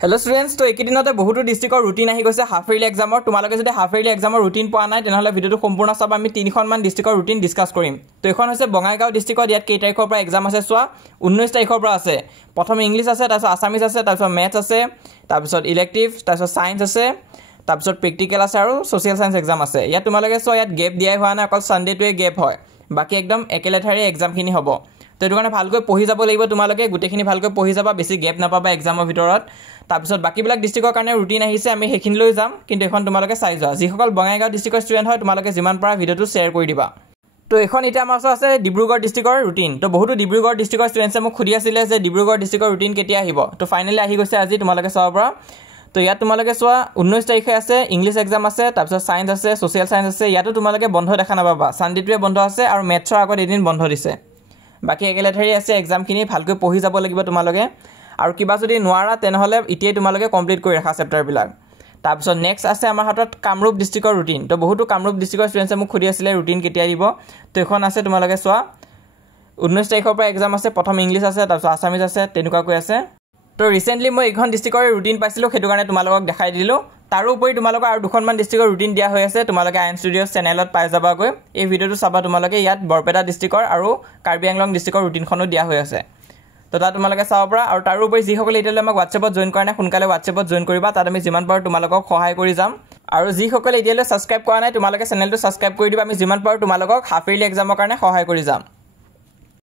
Hello students, to ekidinote bohutu district or routine ahi goise half yearly exam or tumaloke jodi half yearly exam or routine poa nai tenhole video tu সম্পূৰ্ণ sab ami 3খন মান district or routine discuss কৰিম তো এখন হৈছে Bongaigaon district ইয়াত কেই তাৰিখৰ পৰা exam আছে সোৱা 19 তাৰিখৰ পৰা আছে প্ৰথম ইংলিশ আছে তাৰপিছত আসামিজ আছে তাৰপিছত ম্যাথছ আছে তাৰপিছত ইলেক্টিভ তাৰপিছত সায়েন্স আছে তাৰপিছত প্ৰেক্টিকেল আছে আৰু সোশ্যাল সায়েন্স exam আছে ইয়াত তোমালোকে সোৱা ইয়াত গেপ দিয়াই হোৱা নাই অকল সানডে টোৱে গেপ হয় বাকি একদম একেলেথাৰে exam খিনি হ'ব তো এটো কাৰণে ভালকৈ পঢ়ি যাব লাগিব তোমালোকে গুটেখিনি ভালকৈ পঢ়ি যাবা বেছি গেপ নাপাবা এক্সামৰ ভিতৰত তাৰপিছত বাকিবিলাক ডিস্ট্ৰিক্টৰ কাৰণে ৰুটিন আহিছে আমি হেখিনি লৈ যাম কিন্তু এখন তোমালোকে চাই যোৱা যিসকল বঙাইগাঁও ডিস্ট্ৰিক্টৰ ষ্টুডেন্ট হয় তোমালোকে যিমান পাৰা ভিডিওটো শেয়াৰ কৰি দিবা তো এখন এটা আমাৰ আছে ডিব্ৰুগড় ডিস্ট্ৰিক্টৰ ৰুটিন তো বহুতো ডিব্ৰুগড় ডিস্ট্ৰিক্টৰ ষ্টুডেন্টছে মোক খুদি আছিল যে ডিব্ৰুগড় ডিস্ট্ৰিক্টৰ ৰুটিন কেতিয়া আহিব তো ফাইনালি আহি গৈছে আজি তোমালোকে চাব পৰা তো ইয়াত তোমালোকে সোৱা 19 তাৰিখে আছে ইংলিশ এক্সাম আছে তাৰপিছত সায়েন্স আছে সোশ্যাল সায়েন্স আছে ইয়াতো তোমালোকে বন্ধ দেখা নাপাবা সানডেটোৱে বন্ধ আছে আৰু ম্যাথছৰ আগত এদিন বন্ধ দিছে বাকি একেলেথাৰি আছে এক্সাম খিনি ভালকৈ পঢ়ি যাব লাগিব তোমালোকে আৰু কিবা যদি নোৱাৰা তেনেহলে ইতিয়াই তোমালোকে কমপ্লিট কৰি ৰাখা চেপ্টাৰ বিলাক তাৰপিছত নেক্সট আছে আমাৰ হাতত কামৰূপ ডিস্ট্ৰিক্টৰ ৰুটিন তো বহুতো কামৰূপ ডিস্ট্ৰিক্টৰ ষ্টুডেন্টছে মোক খুদি আছিল ৰুটিন কেতিয়া দিব তো এখন আছে তোমালোকে সোৱা 19 তাৰিখৰ পৰা এক্সাম আছে প্ৰথম ইংলিশ আছে তাৰপিছত আসামিজ আছে তেনেকুৱা কৈ আছে তো ৰিসেন্টলি মই এখন ডিস্ট্ৰিক্টৰ ৰুটিন পাইছিলো হেতু কাৰণে তোমালোকক দেখাই দিলো তাৰো উপৰি তোমালোকক আৰু দুখন মান ডিস্ট্ৰিক্টৰ ৰুটিন দিয়া হৈ আছে তোমালোকে আইন ষ্টুডিওছ চেনেলত পাই যাবাগৈ এই ভিডিওটো চাবা তোমালোকে ইয়াত বৰপেটা ডিস্ট্ৰিক্টৰ আৰু কাৰ্বি আংলং ডিস্ট্ৰিক্টৰ ৰুটিনখনো দিয়া হৈ আছে তো তা তোমালোকে চাব পৰা আৰু তাৰো উপৰি যিসকলে এতিয়ালৈ আমাক WhatsAppত জয়েন কৰা নাই সোনকালে WhatsAppত জয়েন কৰিবা তাত আমি যিমান পাৰো তোমালোকক সহায় কৰি যাম আৰু যিসকলে এতিয়ালৈ সাবস্ক্ৰাইব কৰা নাই তোমালোকে চেনেলটো সাবস্ক্ৰাইব কৰি দিবা আমি যিমান পাৰো তোমালোকক হাফ ইয়াৰলি এক্সামৰ কাৰণে সহায় কৰি যাম